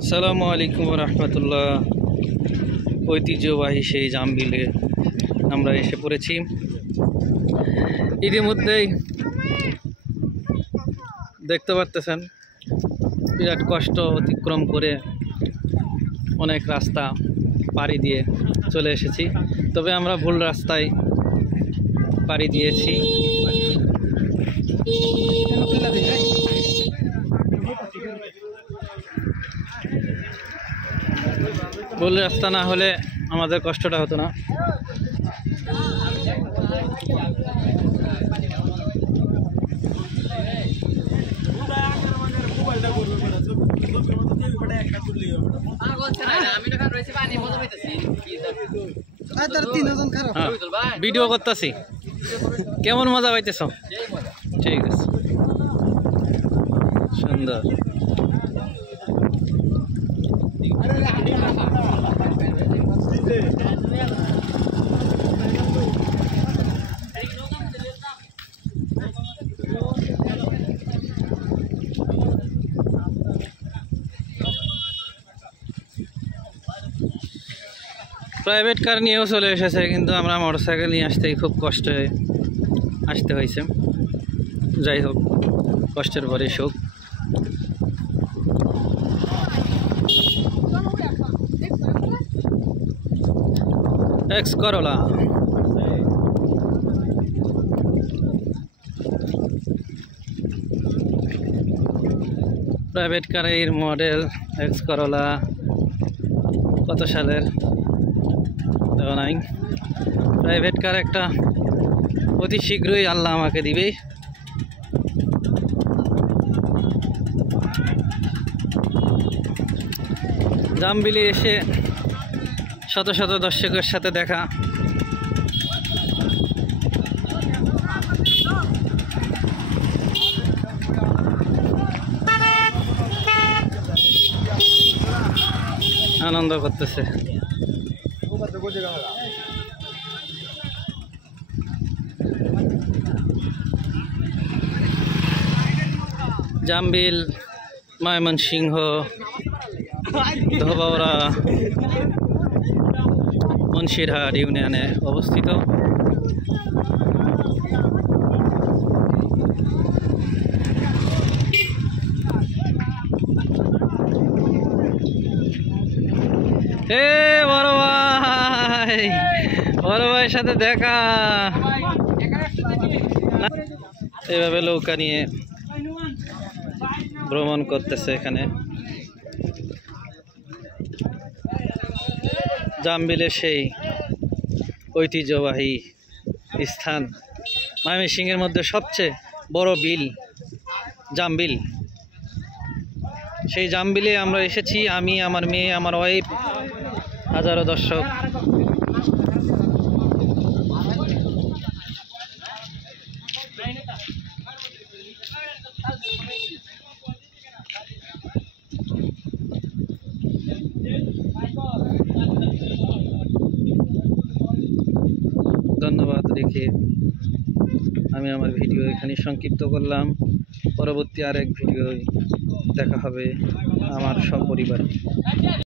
আসসালামু আলাইকুম রহমতুল্লাহ। ঐতিহ্যবাহী সেই জামবিলে আমরা এসে পড়েছি। ইতিমধ্যেই দেখতে পারতেছেন বিরাট কষ্ট অতিক্রম করে অনেক রাস্তা পাড়ি দিয়ে চলে এসেছি, তবে আমরা ভুল রাস্তায় পাড়ি দিয়েছি। ভুল রাস্তা না হলে আমাদের কষ্টটা হতো না। ভিডিও করতেছি, কেমন মজা পাইতেছ? ঠিক আছে, সুন্দর। প্রাইভেট কার নিয়েও চলে এসেছে, কিন্তু আমরা মোটরসাইকেল নিয়ে আসতেই খুব কষ্টে আসতে হয়েছে। যাই হোক, কষ্টের পরে সুখ। এক্স করোলা প্রাইভেট কারের মডেল এক্স করোলা কত সালের দেওয়া নাই। প্রাইভেট কার একটা অতি শীঘ্রই আল্লাহ আমাকে দিবে। জামবিলে এসে শত শত দর্শকের সাথে দেখা, আনন্দ করতেছে। জামবিল ময়মনসিংহ ধোবাউড়া মুন্সিরহাট ইউনিয়নে অবস্থিত। বড় ভাই, বড় ভাইয়ের সাথে দেখা। এভাবে নৌকা নিয়ে ভ্রমণ করতেছে এখানে। জামবিলের সেই ঐতিহ্যবাহী স্থান, ময়মনসিংহের মধ্যে সবচেয়ে বড় বিল জামবিল। সেই জামবিলে আমরা এসেছি, আমি, আমার মেয়ে, আমার ওয়াইফ, হাজারো দর্শক। ধন্যবাদ রেখে আমি আমার ভিডিও এখানে সংক্ষিপ্ত করলাম। পরবর্তী আরেক ভিডিও দেখা হবে আমার সপরিবারে।